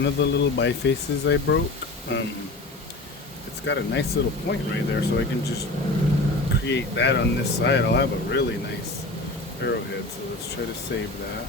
one of the little bifaces I broke, it's got a nice little point right there, so I can just create that on this side. I'll have a really nice arrowhead, so let's try to save that.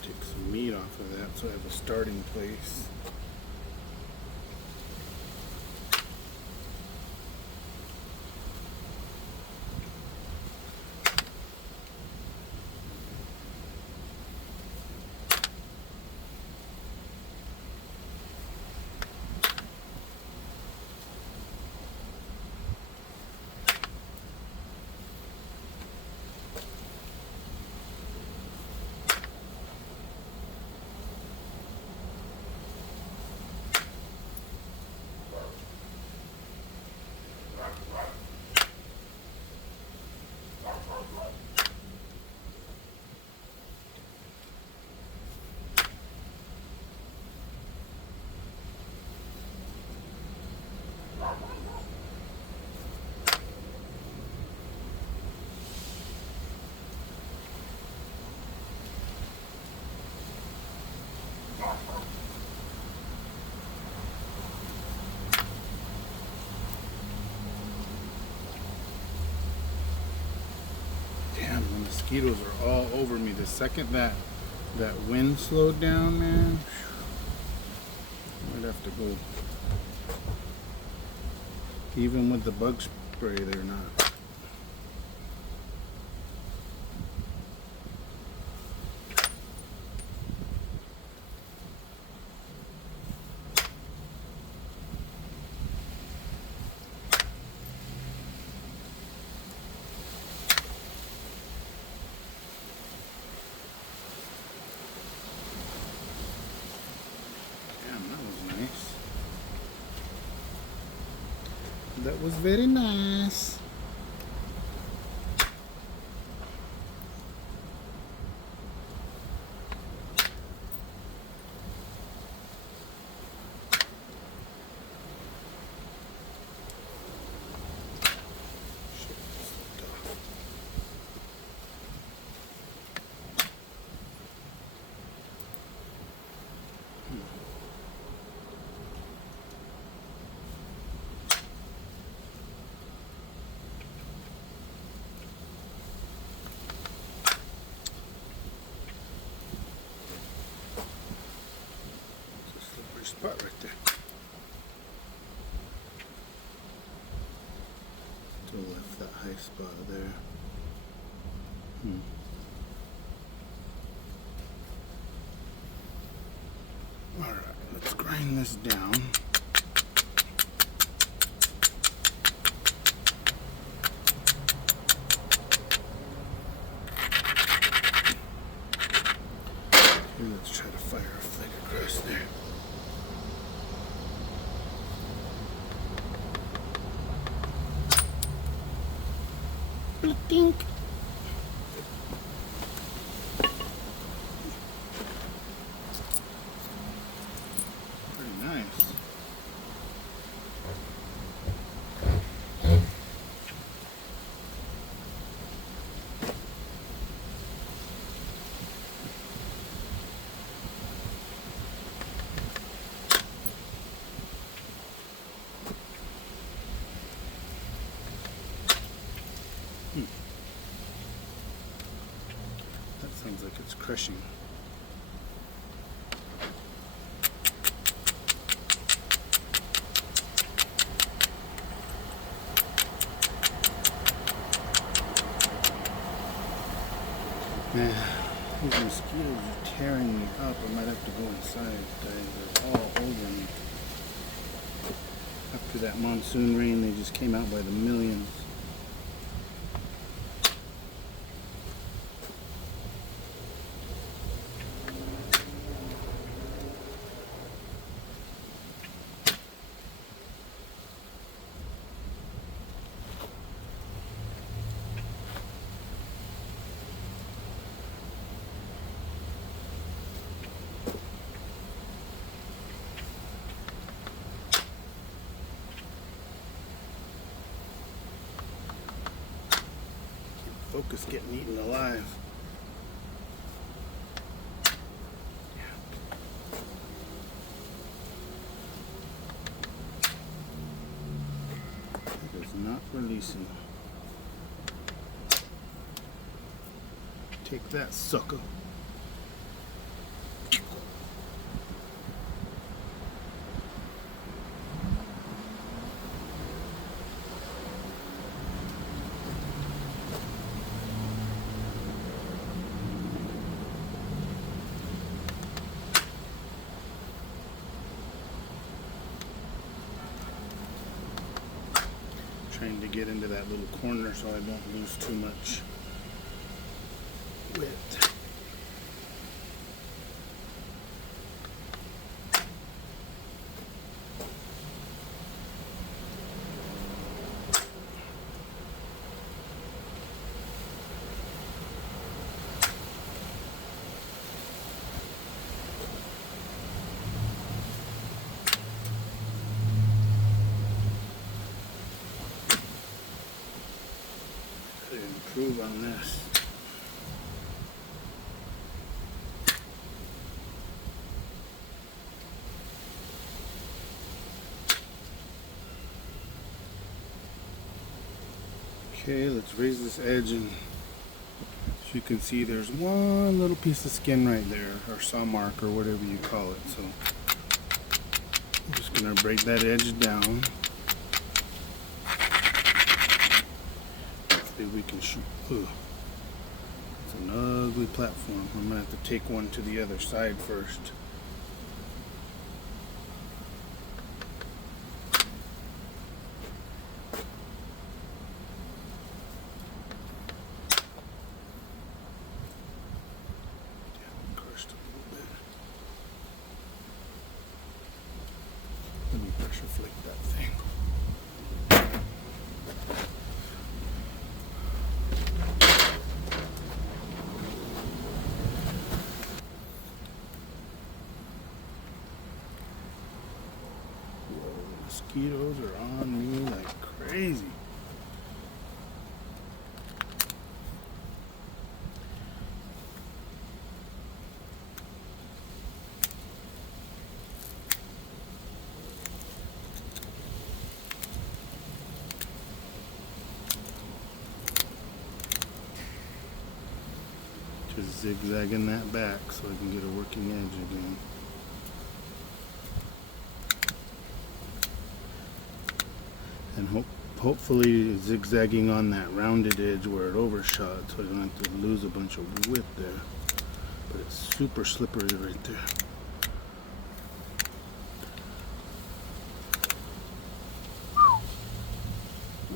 Take some meat off of that so I have a starting place. Damn, the mosquitoes are all over me. The second that wind slowed down, man, I'd have to go. Even with the bug spray, they're not. That was very nice. Spot right there. To the left, that high spot there. Alright, let's grind this down. And let's try to fire a flake across there. Dink. Pretty nice. Sounds like it's crushing. Man, these mosquitoes are tearing me up. I might have to go inside. They're all over me. After that monsoon rain, they just came out by the millions. focus getting eaten alive. It is not releasing. Take that, sucker. Trying to get into that little corner so I don't lose too much width. Could improve on this. Okay, let's raise this edge, and as you can see there's one little piece of skin right there, or saw mark, or whatever you call it. So I'm just gonna break that edge down. Hopefully we can shoot. Ugh. It's an ugly platform. I'm gonna have to take one to the other side first. Let me pressure flick that thing. Whoa, mosquitoes are on me like crazy. Just zigzagging that back so I can get a working edge again. And hopefully zigzagging on that rounded edge where it overshot, so I don't have to lose a bunch of width there. But it's super slippery right there.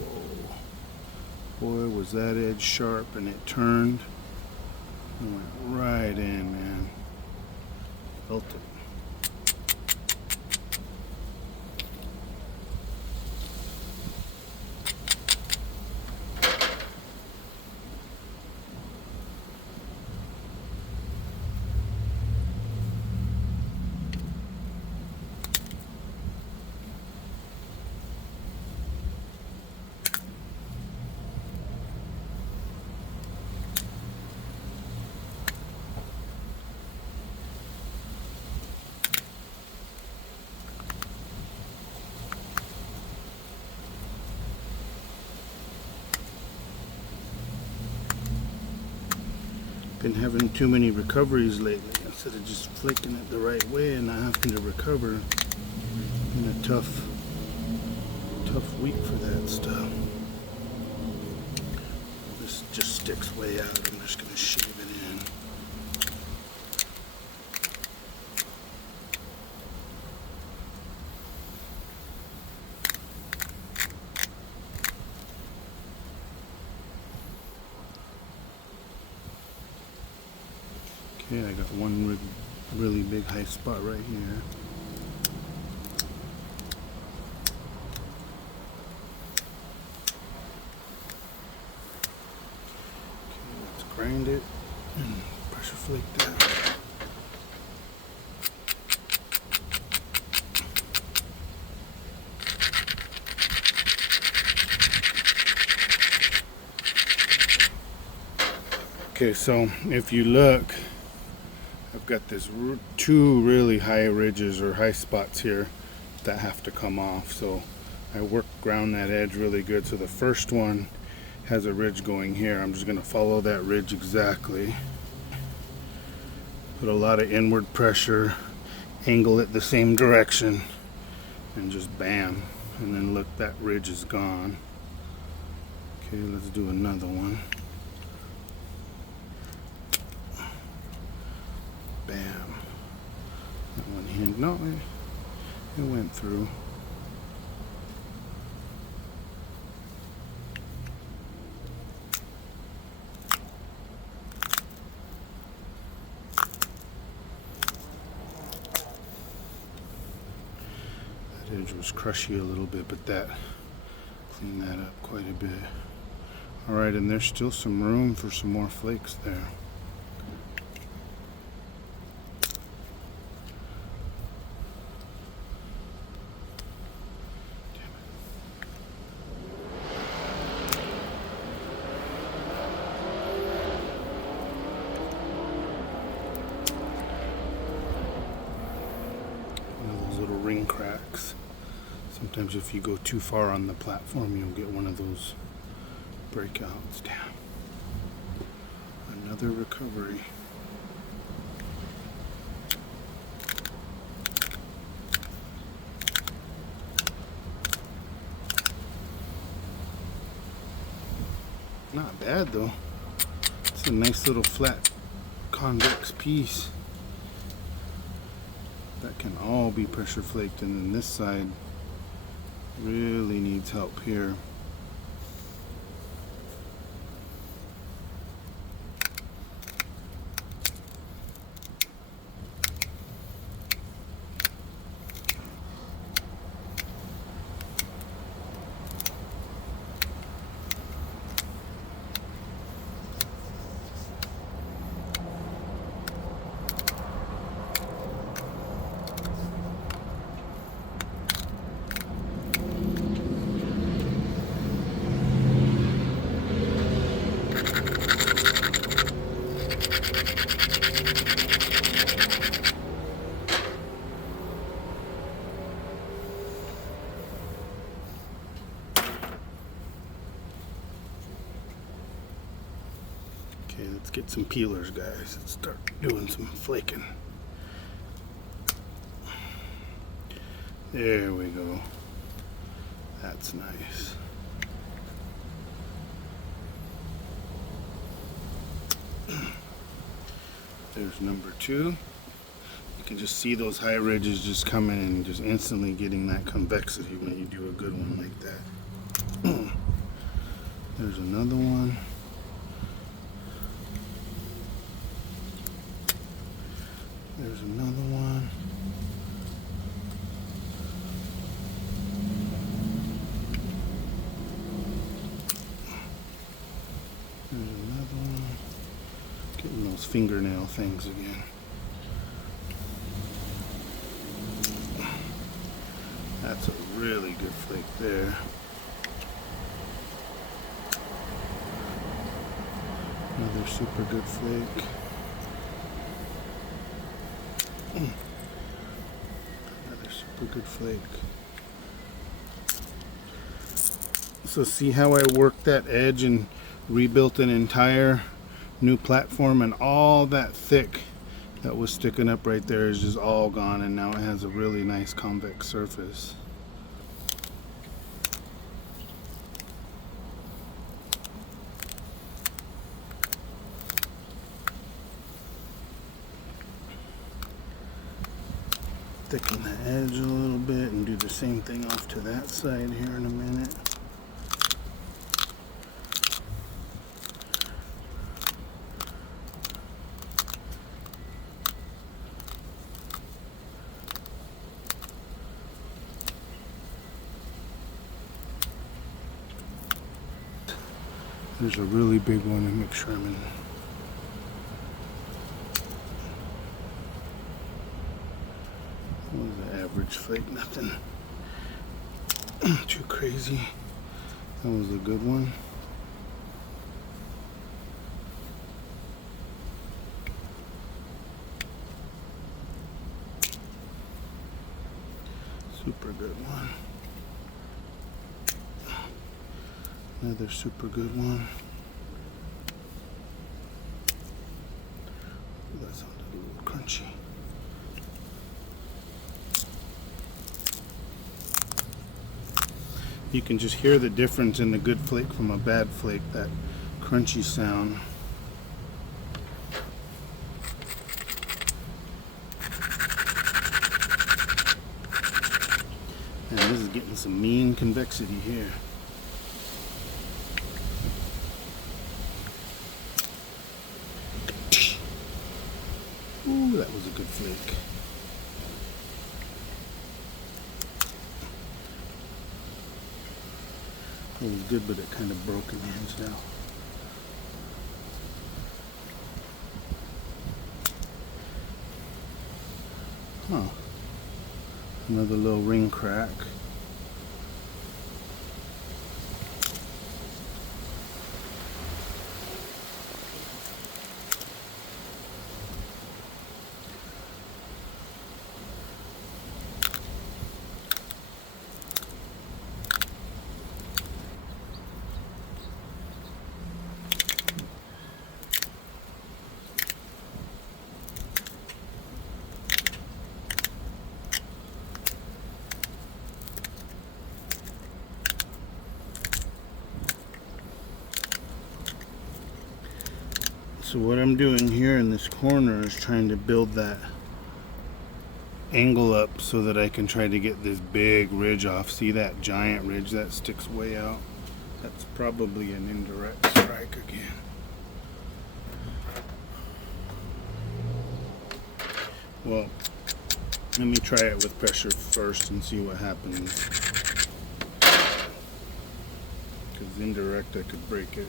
Whoa. Boy, was that edge sharp, and it turned. It went right in, man. Felt it. Been having too many recoveries lately. Instead of just flicking it the right way and not having to recover in a tough week for that stuff. This just sticks way out. I'm just gonna shave it in. Okay, I got one really big high spot right here. Okay, let's grind it and pressure flake that. Okay, so if you look, I've got this two really high ridges or high spots here that have to come off. So I work around that edge really good. So the first one has a ridge going here. I'm just going to follow that ridge exactly. Put a lot of inward pressure, angle it the same direction, and just bam. And then look, that ridge is gone. Okay, let's do another one. Bam. That one hinged. No, it went through. That edge was crushy a little bit, but that cleaned that up quite a bit. Alright, and there's still some room for some more flakes there. Little ring cracks. Sometimes if you go too far on the platform, you'll get one of those breakouts. Damn. Another recovery. Not bad though. It's a nice little flat convex piece. That can all be pressure flaked, and then this side really needs help here. Okay, let's get some peelers, guys. Let's start doing some flaking. There we go. That's nice. There's number two. You can just see those high ridges just coming and just instantly getting that convexity when you do a good one like that. There's another one. There's another one. There's another one. Getting those fingernail things again. That's a really good flake there. Another super good flake. Another super good flake. So see how I worked that edge and rebuilt an entire new platform, and all that thick that was sticking up right there is just all gone, and now it has a really nice convex surface. Thicken the edge a little bit and do the same thing off to that side here in a minute. There's a really big one, and make sure I'm in. What was the average flake? Nothing too crazy. That was a good one. Super good one. Another super good one. That sounded a little crunchy. You can just hear the difference in the good flake from a bad flake, that crunchy sound. And this is getting some mean convexity here. Ooh, that was a good flake. It was good, but it kind of broke and hinged out. Huh. Another little ring crack. So what I'm doing here in this corner is trying to build that angle up so that I can try to get this big ridge off. See that giant ridge that sticks way out? That's probably an indirect strike again. Well, let me try it with pressure first and see what happens. Because indirect, I could break it.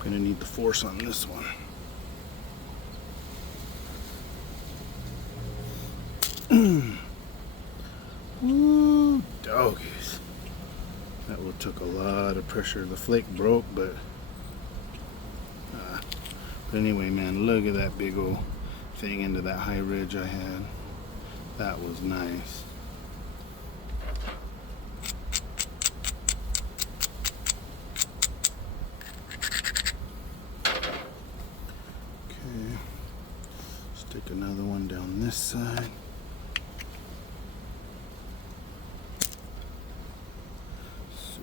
I'm gonna need the force on this one. Woo, doggies. That one took a lot of pressure. The flake broke, but anyway, man, look at that big old thing into that high ridge I had. That was nice. Okay, stick another one down this side.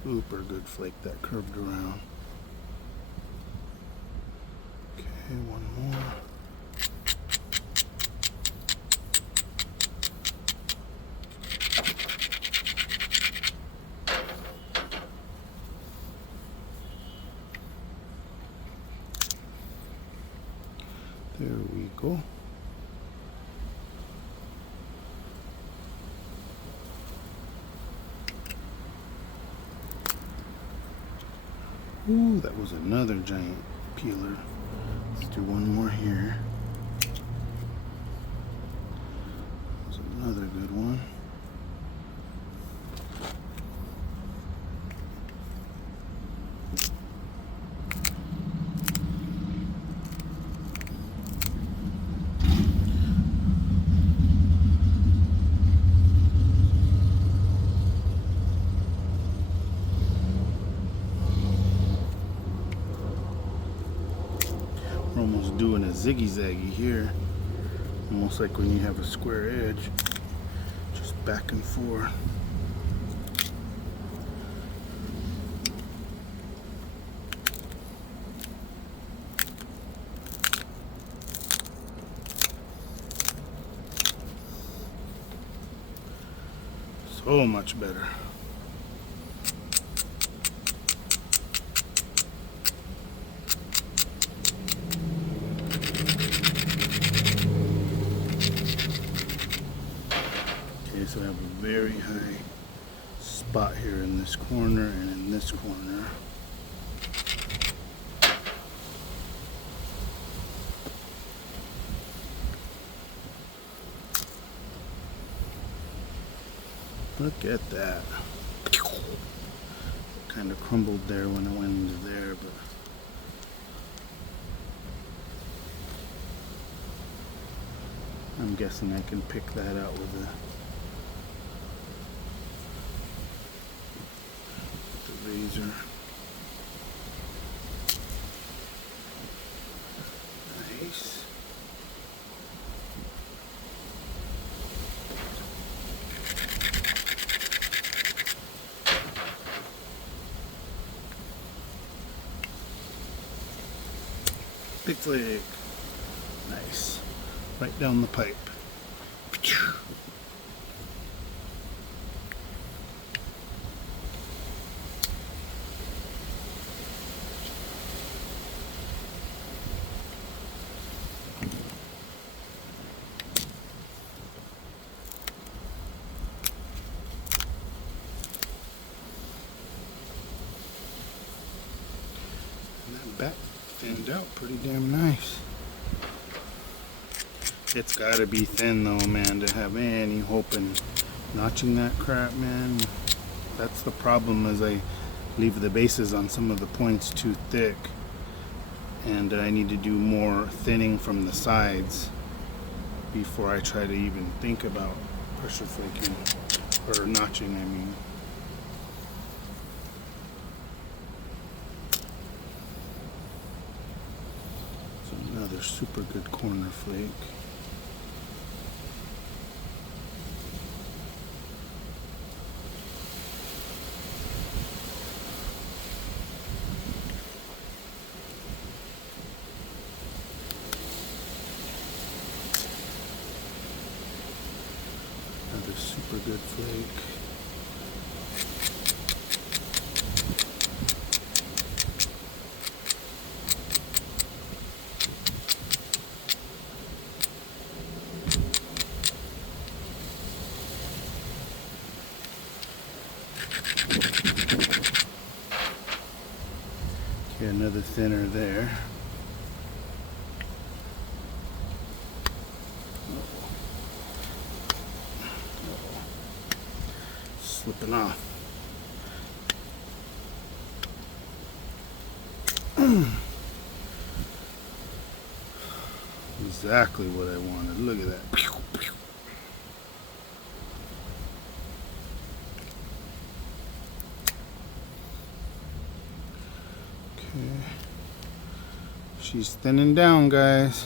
Super good flake that curved around. Okay, one more. There we go. Ooh, that was another giant peeler. Let's do one more here. That was another good one. We're almost doing a ziggy-zaggy here. Almost like when you have a square edge. Just back and forth. So much better. So I have a very high spot here in this corner and in this corner. Look at that. Kind of crumbled there when it went into there, but I'm guessing I can pick that out with the razor. Nice. Big flake. Nice. Right down the pipe. And that back thinned out pretty damn nice. It's gotta be thin though, man, to have any hope in notching that crap, man. That's the problem, is I leave the bases on some of the points too thick, and I need to do more thinning from the sides before I try to even think about pressure flaking, or notching, I mean. So another super good corner flake. Another super good flake. Okay, another thinner there. Slipping off. Exactly what I wanted. Look at that. Okay. She's thinning down, guys.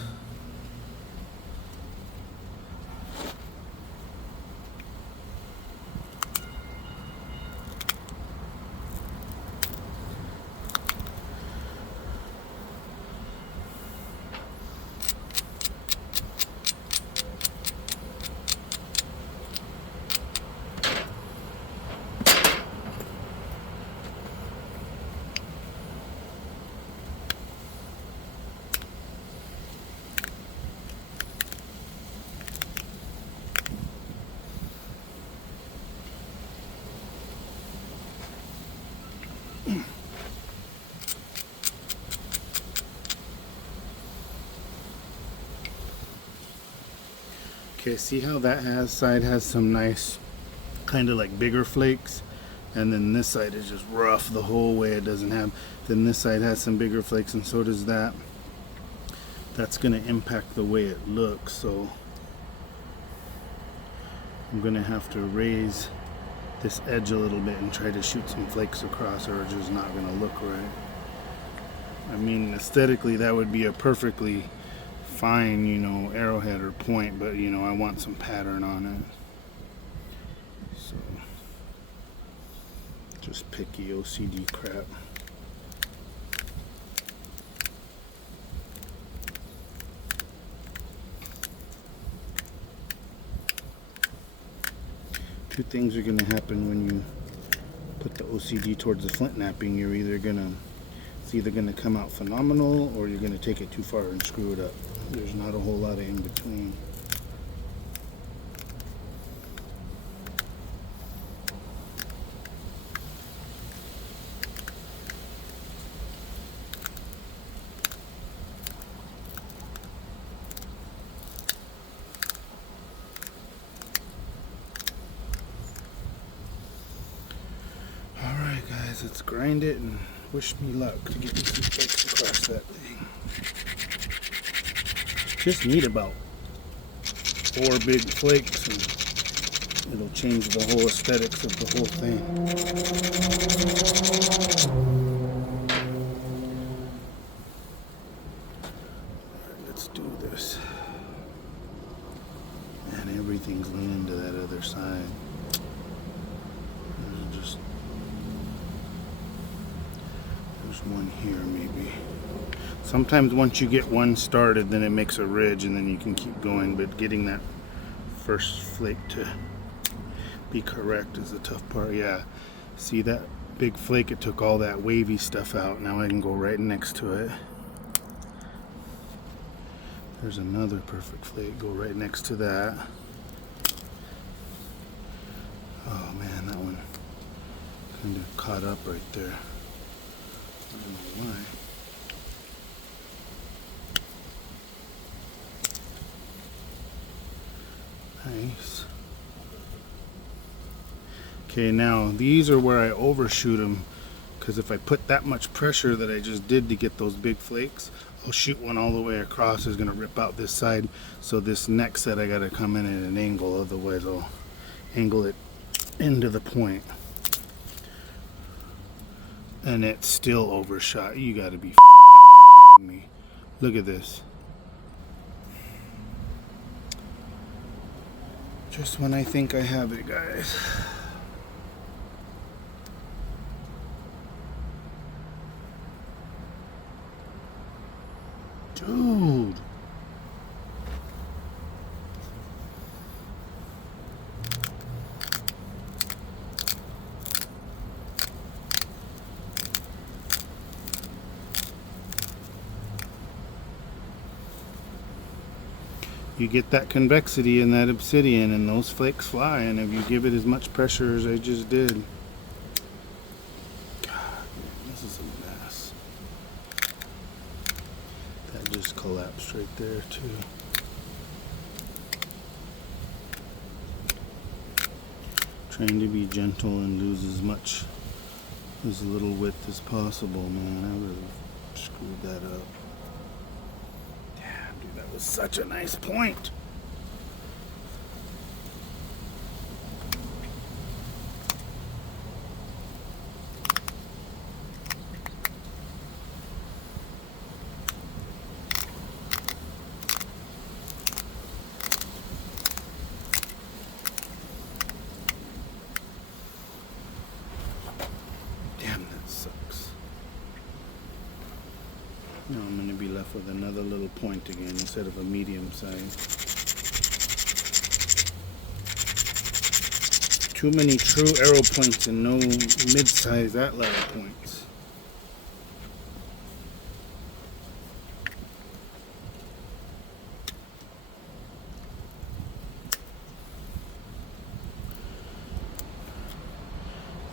Okay, see how that side has some nice kind of like bigger flakes, and then this side is just rough the whole way. It doesn't have, then this side has some bigger flakes, and so does that. That's going to impact the way it looks, so I'm going to have to raise this edge a little bit and try to shoot some flakes across, or it's just not going to look right. I mean, aesthetically that would be a perfectly fine, you know, arrowhead or point, but you know, I want some pattern on it. So just picky OCD crap. Two things are going to happen when you put the OCD towards the flint knapping. It's either going to come out phenomenal, or you're going to take it too far and screw it up. There's not a whole lot of in between. Alright guys, let's grind it and wish me luck to get some flakes across that thing. Just need about 4 big flakes, and it'll change the whole aesthetics of the whole thing. Alright, let's do this. And everything's leaning to that other side. There's one here maybe. Sometimes once you get one started, then it makes a ridge and then you can keep going, but getting that first flake to be correct is the tough part. Yeah, see that big flake, it took all that wavy stuff out. Now I can go right next to it. There's another perfect flake, go right next to that. Oh man, that one kind of caught up right there. I don't know why. Nice. Okay, now these are where I overshoot them, because if I put that much pressure that I just did to get those big flakes, I'll shoot one all the way across. It's going to rip out this side. So this next set I got to come in at an angle, otherwise I'll angle it into the point. And it's still overshot. You got to be kidding me. Look at this. Just when I think I have it, guys. Dude. You get that convexity in that obsidian and those flakes fly, and if you give it as much pressure as I just did. God, man, this is a mess. That just collapsed right there too. Trying to be gentle and lose as much, as little width as possible, man. I really screwed that up. That was such a nice point. Damn, that sucks. Now I'm going to be left with another little point again instead of a medium size. Too many true arrow points and no mid-size atlas points.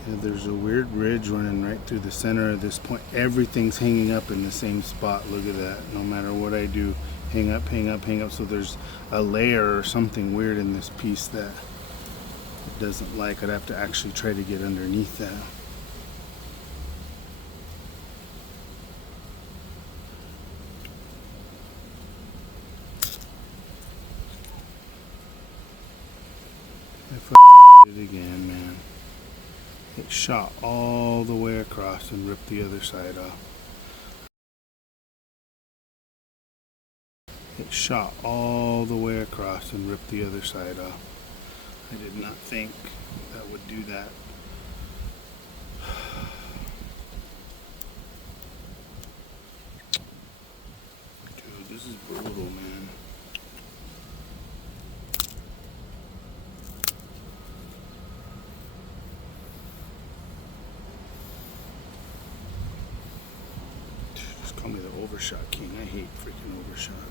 There's a weird ridge running right through the center of this point. Everything's hanging up in the same spot. Look at that. No matter what I do, hang up, hang up, hang up. So there's a layer or something weird in this piece that it doesn't like. I'd have to actually try to get underneath that. I fucking did it again, man. It shot all the way across and ripped the other side off. It shot all the way across and ripped the other side off. I did not think that would do that. Dude, this is brutal, man. Call me the overshot king. I hate freaking overshots.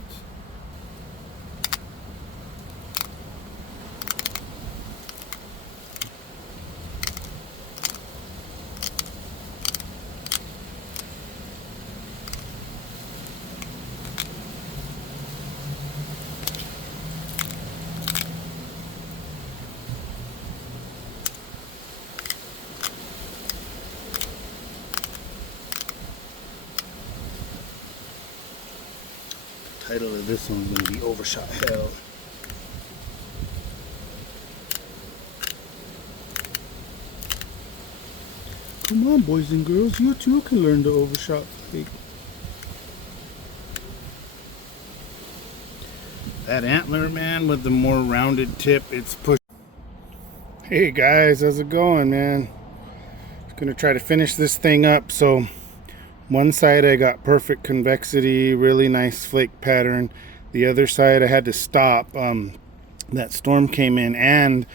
Title of this one's going to be Overshot Hell. Come on, boys and girls, you too can learn to overshot flake. That antler, man, with the more rounded tip, it's pushed. Hey guys, how's it going, man? Just gonna try to finish this thing up. So one side I got perfect convexity, really nice flake pattern. The other side I had to stop. That storm came in and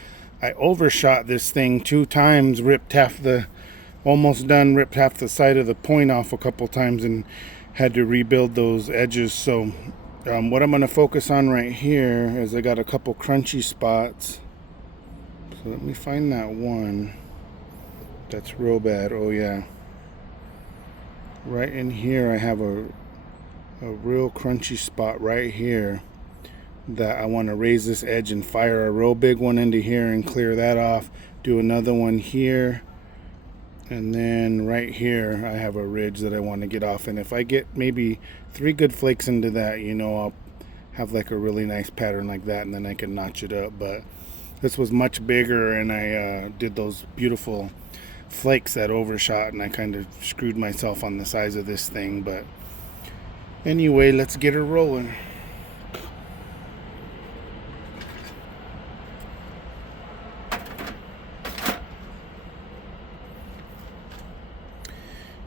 I overshot this thing 2 times, ripped half the side of the point off a couple times and had to rebuild those edges. So what I'm going to focus on right here is I got a couple crunchy spots. So let me find that one that's real bad. Oh yeah, right in here I have a real crunchy spot right here that I want to raise this edge and fire a real big one into here and clear that off. Do another one here, and then right here I have a ridge that I want to get off. And if I get maybe 3 good flakes into that, you know, I'll have like a really nice pattern like that, and then I can notch it up. But this was much bigger, and I did those beautiful flakes that overshot, and I kind of screwed myself on the size of this thing. But anyway, let's get her rolling.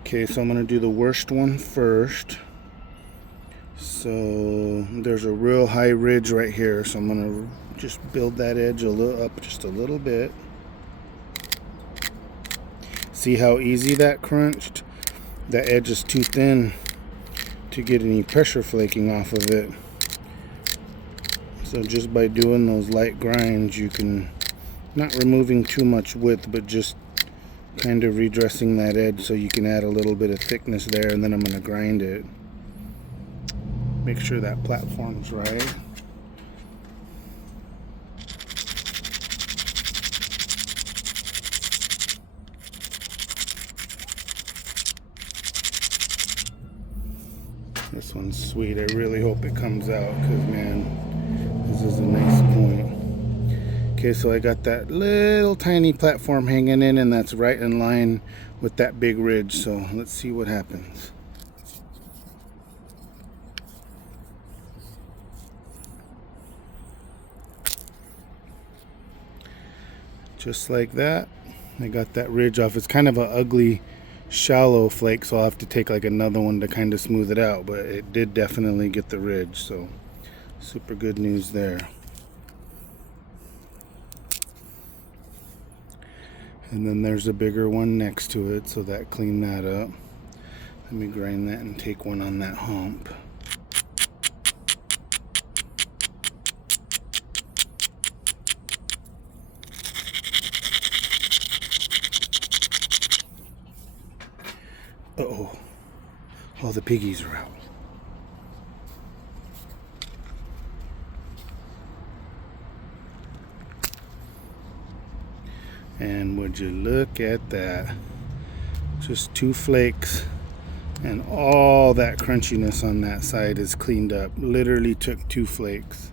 Okay, so I'm going to do the worst one first. So there's a real high ridge right here, so I'm going to just build that edge a little up, just a little bit. See how easy that crunched? That edge is too thin to get any pressure flaking off of it. So just by doing those light grinds, you can, not removing too much width, but just kind of redressing that edge so you can add a little bit of thickness there. And then I'm going to grind it. Make sure that platform's right. This one's sweet. I really hope it comes out, because man, this is a nice point. Okay, so I got that little tiny platform hanging in, and that's right in line with that big ridge. So let's see what happens. Just like that, I got that ridge off. It's kind of an ugly, shallow flake, so I'll have to take like another one to kind of smooth it out, but it did definitely get the ridge, so super good news there. And then there's a bigger one next to it, so that cleaned that up. Let me grind that and take one on that hump. Uh-oh. All the piggies are out. And would you look at that? Just 2 flakes, and all that crunchiness on that side is cleaned up. Literally took 2 flakes.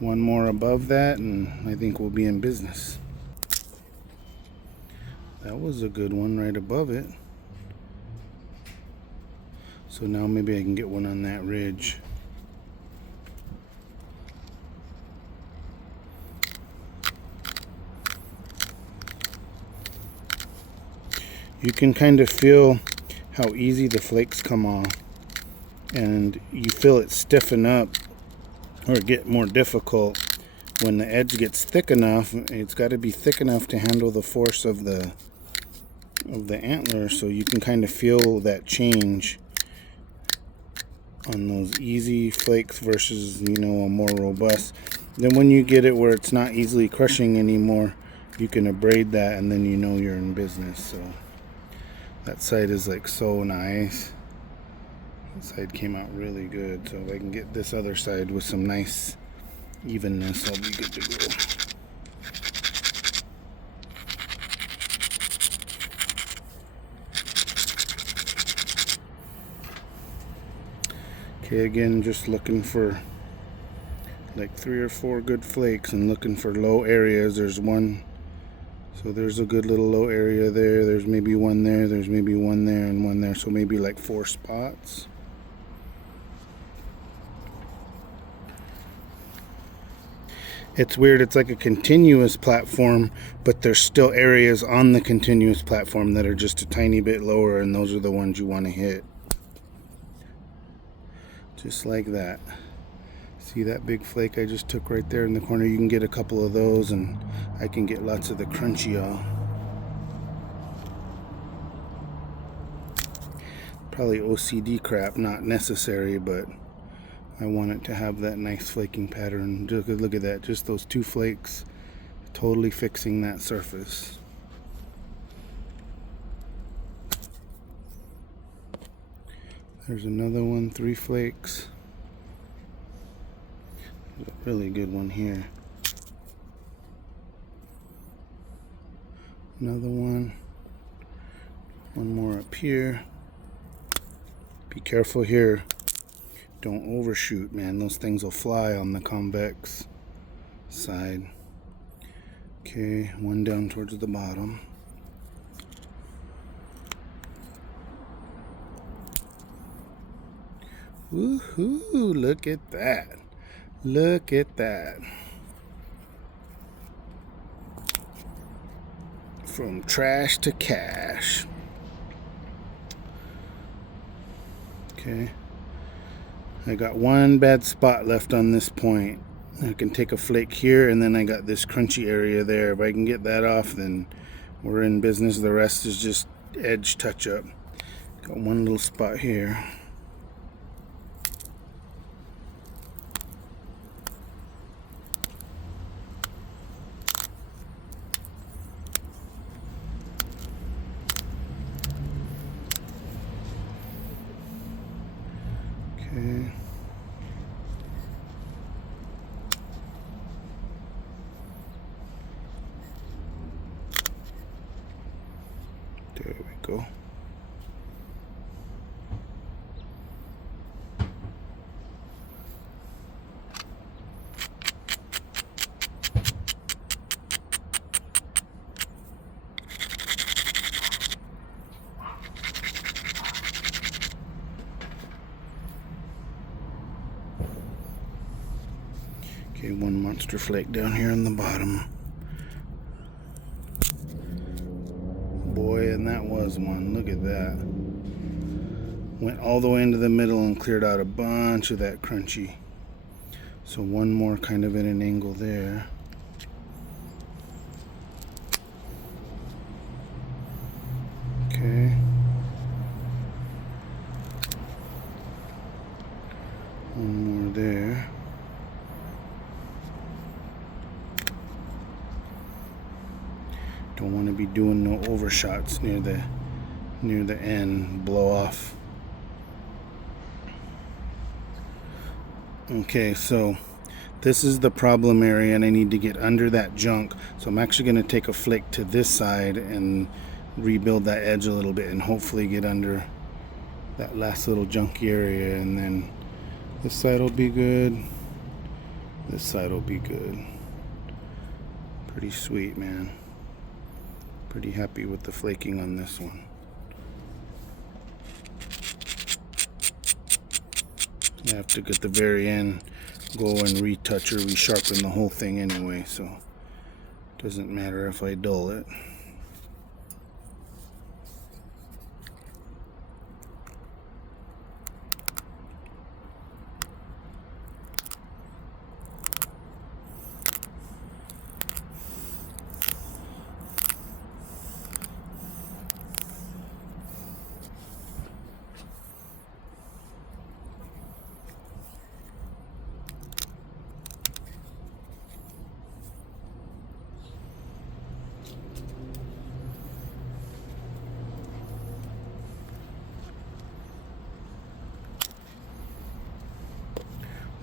One more above that, and I think we'll be in business. That was a good one right above it. So now maybe I can get one on that ridge. You can kind of feel how easy the flakes come off, and you feel it stiffen up or get more difficult when the edge gets thick enough. It's got to be thick enough to handle the force of the antler, so you can kind of feel that change on those easy flakes versus, you know, a more robust. Then when you get it where it's not easily crushing anymore, you can abrade that, and then you know you're in business. So that side is like so nice. That side came out really good. So if I can get this other side with some nice evenness, I'll be good to go. Okay, again, just looking for like 3 or 4 good flakes and looking for low areas. There's one So there's a good little low area there. There's maybe one there, there's maybe one there, and one there. So maybe like 4 spots. It's weird, it's like a continuous platform, but there's still areas on the continuous platform that are just a tiny bit lower, and those are the ones you want to hit. Just like that. See that big flake I just took right there in the corner? You can get a couple of those, and I can get lots of the crunchy all. Probably OCD crap, not necessary, but I want it to have that nice flaking pattern. Just look at that, just those 2 flakes totally fixing that surface. There's another one, 3 flakes. There's a really good one here. Another one. One more up here. Be careful here. Don't overshoot, man. Those things will fly on the convex side. Okay, one down towards the bottom. Woohoo! Look at that. Look at that. From trash to cash. Okay. I got one bad spot left on this point. I can take a flake here, and then I got this crunchy area there. If I can get that off, then we're in business. The rest is just edge touch up. Got one little spot here. Okay. There we go. Okay, one monster flake down here on the bottom. Boy, and that was one. Look at that. Went all the way into the middle and cleared out a bunch of that crunchy. So one more kind of at an angle there. Okay. One more there. Don't want to be doing no overshots near the end. Blow off. Okay, so this is the problem area, and I need to get under that junk. So I'm actually going to take a flake to this side and rebuild that edge a little bit, and hopefully get under that last little junky area, and then this side will be good. This side will be good. Pretty sweet, man. Pretty happy with the flaking on this one. I have to get the very end, go and retouch or resharpen the whole thing anyway, so it doesn't matter if I dull it.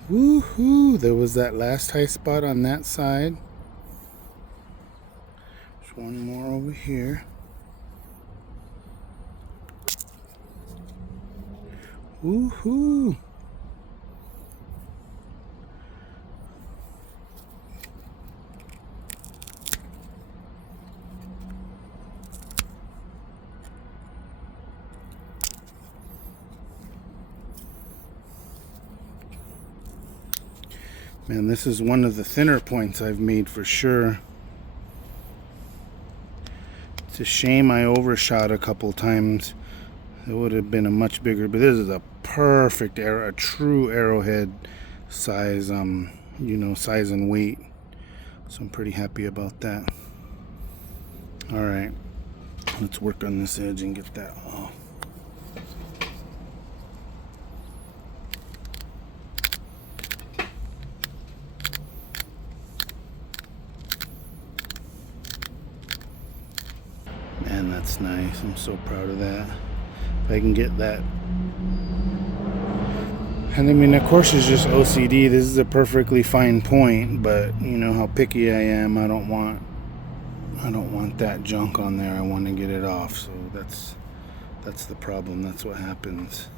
Woohoo! There was that last high spot on that side. There's one more over here. Woohoo! Man, this is one of the thinner points I've made for sure. It's a shame I overshot a couple times. It would have been a much bigger, but this is a perfect arrow, a true arrowhead size, size and weight. So I'm pretty happy about that. All right, let's work on this edge and get that off. Man, that's nice. I'm so proud of that. If I can get that. And I mean, of course, it's just OCD. This is a perfectly fine point, but you know how picky I am. I don't want that junk on there. I want to get it off. So that's the problem. That's what happens.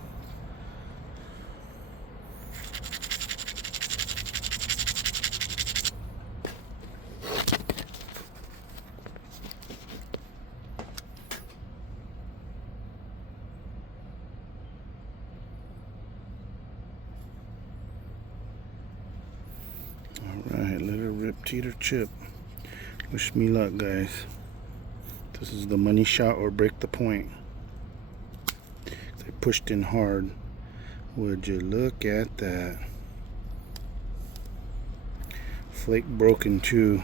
Alright, let her rip, teeter, chip. Wish me luck, guys. This is the money shot or break the point. They pushed in hard. Would you look at that? Flake broken too.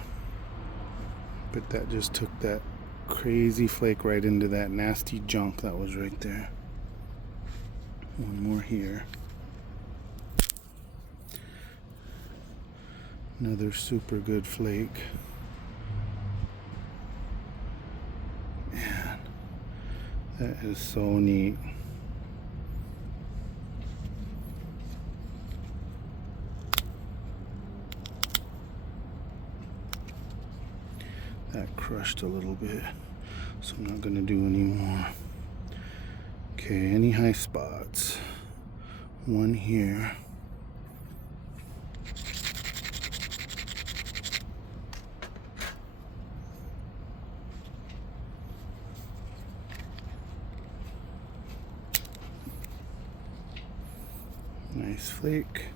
But that just took that crazy flake right into that nasty junk that was right there. One more here. Another super good flake. Man, that is so neat. That crushed a little bit, so I'm not gonna do any more. Okay, any high spots? One here. Nice flake.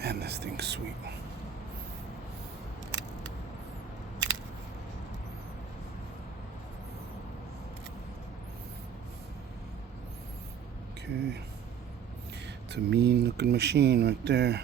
Man, this thing's sweet. Okay. It's a mean looking machine right there.